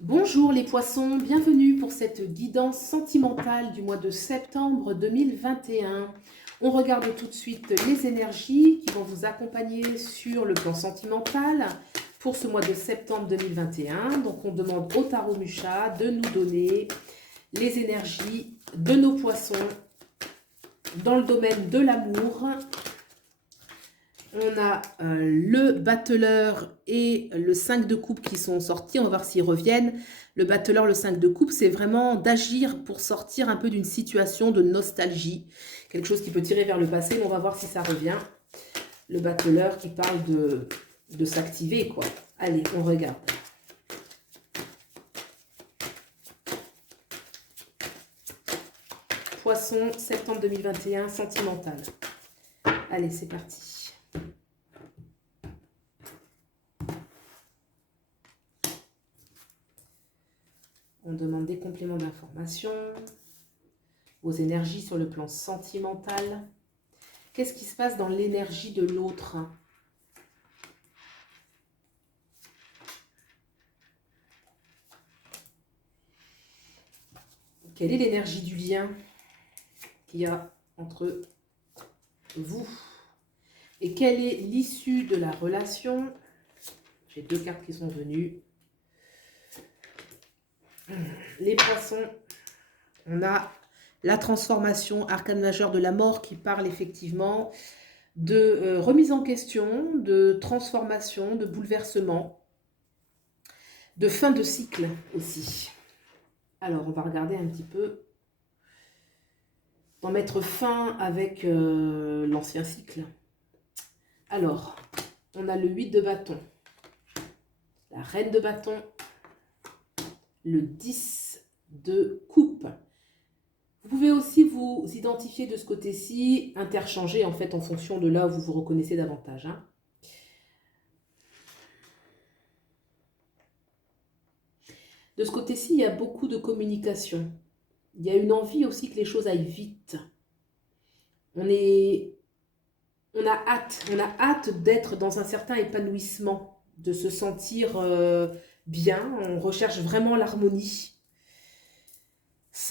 Bonjour les poissons, bienvenue pour cette guidance sentimentale du mois de septembre 2021. On regarde tout de suite les énergies qui vont vous accompagner sur le plan sentimental pour ce mois de septembre 2021. Donc on demande au tarot Mucha de nous donner les énergies de nos poissons dans le domaine de l'amour. On a le battleur et le 5 de coupe qui sont sortis. On va voir s'ils reviennent. Le battleur, le 5 de coupe, c'est vraiment d'agir pour sortir un peu d'une situation de nostalgie. Quelque chose qui peut tirer vers le passé, mais on va voir si ça revient. Le battleur qui parle de s'activer, quoi. Allez, on regarde. Poisson, septembre 2021, sentimental. Allez, c'est parti. On demande des compléments d'information, vos énergies sur le plan sentimental. Qu'est-ce qui se passe dans l'énergie de l'autre? Quelle est l'énergie du lien qu'il y a entre vous? Et quelle est l'issue de la relation? J'ai deux cartes qui sont venues. Les poissons, on a la transformation, arcane majeur de la mort qui parle effectivement de remise en question, de transformation, de bouleversement, de fin de cycle aussi. Alors, on va regarder un petit peu, d'en mettre fin avec l'ancien cycle. Alors, on a le 8 de bâton, la reine de bâton, le 10 de coupe. Vous pouvez aussi vous identifier de ce côté-ci, interchanger en fait en fonction de là où vous vous reconnaissez davantage. Hein. De ce côté-ci, il y a beaucoup de communication. Il y a une envie aussi que les choses aillent vite. On a hâte d'être dans un certain épanouissement, de se sentir bien. On recherche vraiment l'harmonie.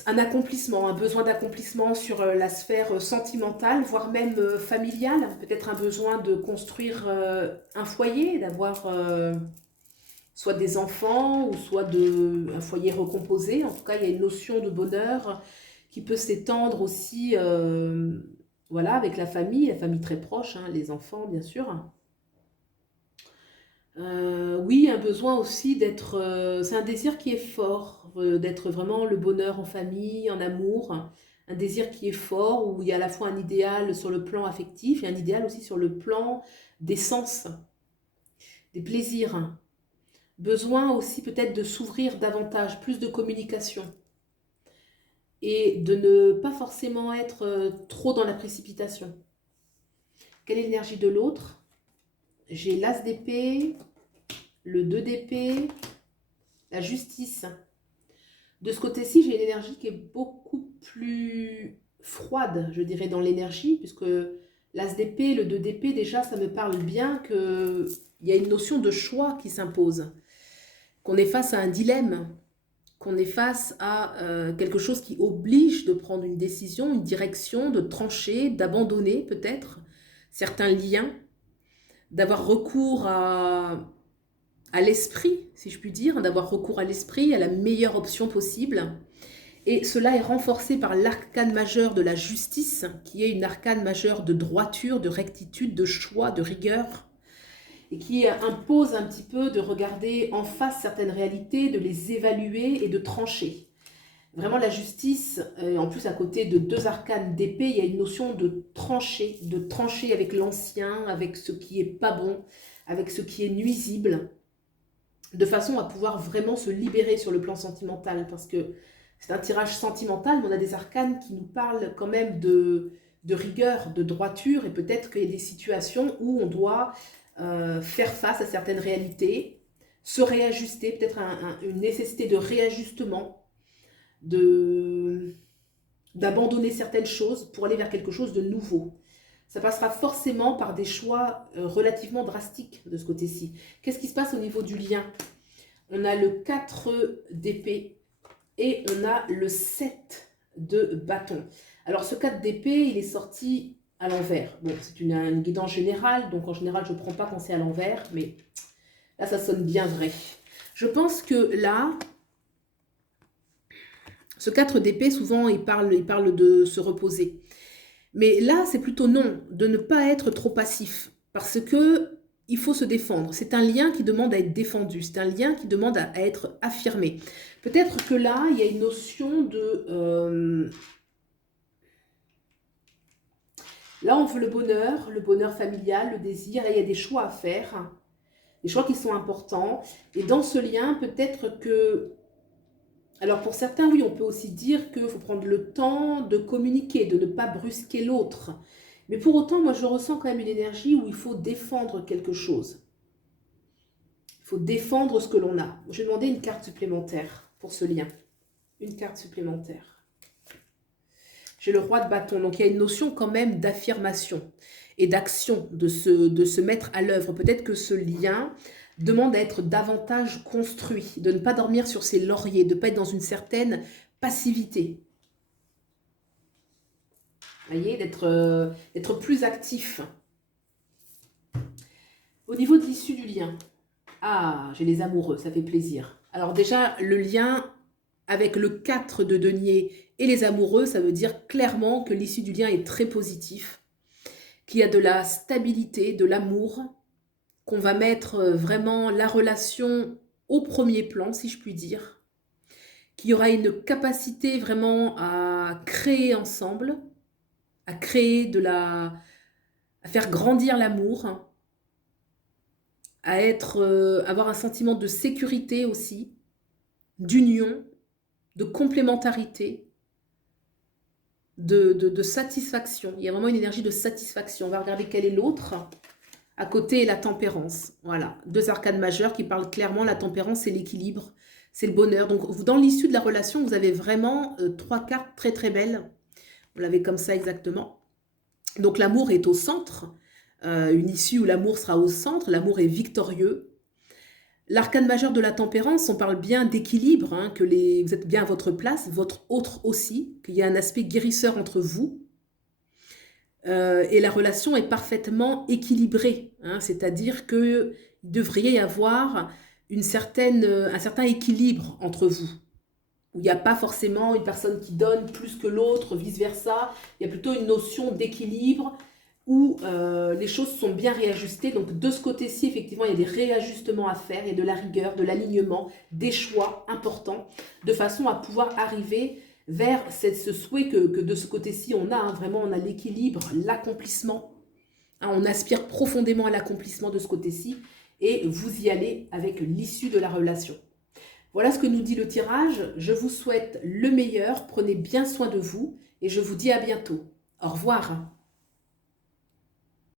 Un accomplissement, un besoin d'accomplissement sur la sphère sentimentale, voire même familiale. Peut-être un besoin de construire un foyer, d'avoir soit des enfants ou soit un foyer recomposé. En tout cas, il y a une notion de bonheur qui peut s'étendre aussi voilà, avec la famille très proche, hein, les enfants bien sûr. Oui, un besoin aussi d'être, c'est un désir qui est fort, d'être vraiment le bonheur en famille, en amour, un désir qui est fort, où il y a à la fois un idéal sur le plan affectif et un idéal aussi sur le plan des sens, des plaisirs. Besoin aussi peut-être de s'ouvrir davantage, plus de communication et de ne pas forcément être trop dans la précipitation. Quelle est l'énergie de l'autre? J'ai l'as d'épée, le 2 d'épée, la justice. De ce côté-ci, j'ai une énergie qui est beaucoup plus froide, je dirais, dans l'énergie, puisque l'as d'épée, le 2 d'épée, déjà, ça me parle bien qu'il y a une notion de choix qui s'impose, qu'on est face à un dilemme, qu'on est face à quelque chose qui oblige de prendre une décision, une direction, de trancher, d'abandonner peut-être certains liens, d'avoir recours à l'esprit, si je puis dire, d'avoir recours à l'esprit, à la meilleure option possible. Et cela est renforcé par l'arcane majeur de la justice, qui est une arcane majeure de droiture, de rectitude, de choix, de rigueur, et qui impose un petit peu de regarder en face certaines réalités, de les évaluer et de trancher. Vraiment la justice, en plus à côté de deux arcanes d'épée, il y a une notion de trancher avec l'ancien, avec ce qui est pas bon, avec ce qui est nuisible, de façon à pouvoir vraiment se libérer sur le plan sentimental, parce que c'est un tirage sentimental, mais on a des arcanes qui nous parlent quand même de rigueur, de droiture, et peut-être qu'il y a des situations où on doit faire face à certaines réalités, se réajuster, peut-être une nécessité de réajustement, d'abandonner certaines choses pour aller vers quelque chose de nouveau. Ça passera forcément par des choix relativement drastiques de ce côté-ci. Qu'est-ce qui se passe au niveau du lien? on a le 4 d'épée et on a le 7 de bâton. Alors ce 4 d'épée, il est sorti à l'envers. Bon, c'est une guidance générale, donc en général, je ne prends pas quand c'est à l'envers, mais là, ça sonne bien vrai. Je pense que là, ce 4 d'épée, souvent, il parle de se reposer. Mais là, c'est plutôt non, de ne pas être trop passif. Parce que il faut se défendre. C'est un lien qui demande à être défendu. C'est un lien qui demande à être affirmé. Peut-être que là, il y a une notion de... là, on veut le bonheur familial, le désir. Là, il y a des choix à faire. Des choix qui sont importants. Et dans ce lien, peut-être que... Alors pour certains, oui, on peut aussi dire qu'il faut prendre le temps de communiquer, de ne pas brusquer l'autre. Mais pour autant, moi, je ressens quand même une énergie où il faut défendre quelque chose. Il faut défendre ce que l'on a. Je vais demander une carte supplémentaire pour ce lien. Une carte supplémentaire. J'ai le roi de bâton. Donc, il y a une notion quand même d'affirmation et d'action, de se mettre à l'œuvre. Peut-être que ce lien demande à être davantage construit, de ne pas dormir sur ses lauriers, de ne pas être dans une certaine passivité. Vous voyez, d'être plus actif. Au niveau de l'issue du lien, ah, j'ai les amoureux, ça fait plaisir. Alors déjà, le lien avec le 4 de denier et les amoureux, ça veut dire clairement que l'issue du lien est très positif, qu'il y a de la stabilité, de l'amour, qu'on va mettre vraiment la relation au premier plan, si je puis dire, qu'il y aura une capacité vraiment à créer ensemble, à créer à faire grandir l'amour, à avoir un sentiment de sécurité aussi, d'union, de complémentarité, de satisfaction. Il y a vraiment une énergie de satisfaction. On va regarder quel est l'autre. À côté, la tempérance. Voilà, 2 arcanes majeures qui parlent clairement. La tempérance, c'est l'équilibre, c'est le bonheur. Donc, dans l'issue de la relation, vous avez vraiment 3 cartes très, très belles. Vous l'avez comme ça exactement. Donc, l'amour est au centre. Une issue où l'amour sera au centre. L'amour est victorieux. L'arcane majeur de la tempérance, on parle bien d'équilibre, hein, que vous êtes bien à votre place, votre autre aussi, qu'il y a un aspect guérisseur entre vous. Et la relation est parfaitement équilibrée, hein, c'est-à-dire qu'il devrait y avoir un certain équilibre entre vous, où il n'y a pas forcément une personne qui donne plus que l'autre, vice-versa. Il y a plutôt une notion d'équilibre où les choses sont bien réajustées. Donc de ce côté-ci, effectivement, il y a des réajustements à faire, il y a de la rigueur, de l'alignement, des choix importants, de façon à pouvoir arriver vers ce souhait que de ce côté-ci, on a, hein, vraiment, on a l'équilibre, l'accomplissement. Hein, on aspire profondément à l'accomplissement de ce côté-ci et vous y allez avec l'issue de la relation. Voilà ce que nous dit le tirage. Je vous souhaite le meilleur, prenez bien soin de vous et je vous dis à bientôt. Au revoir.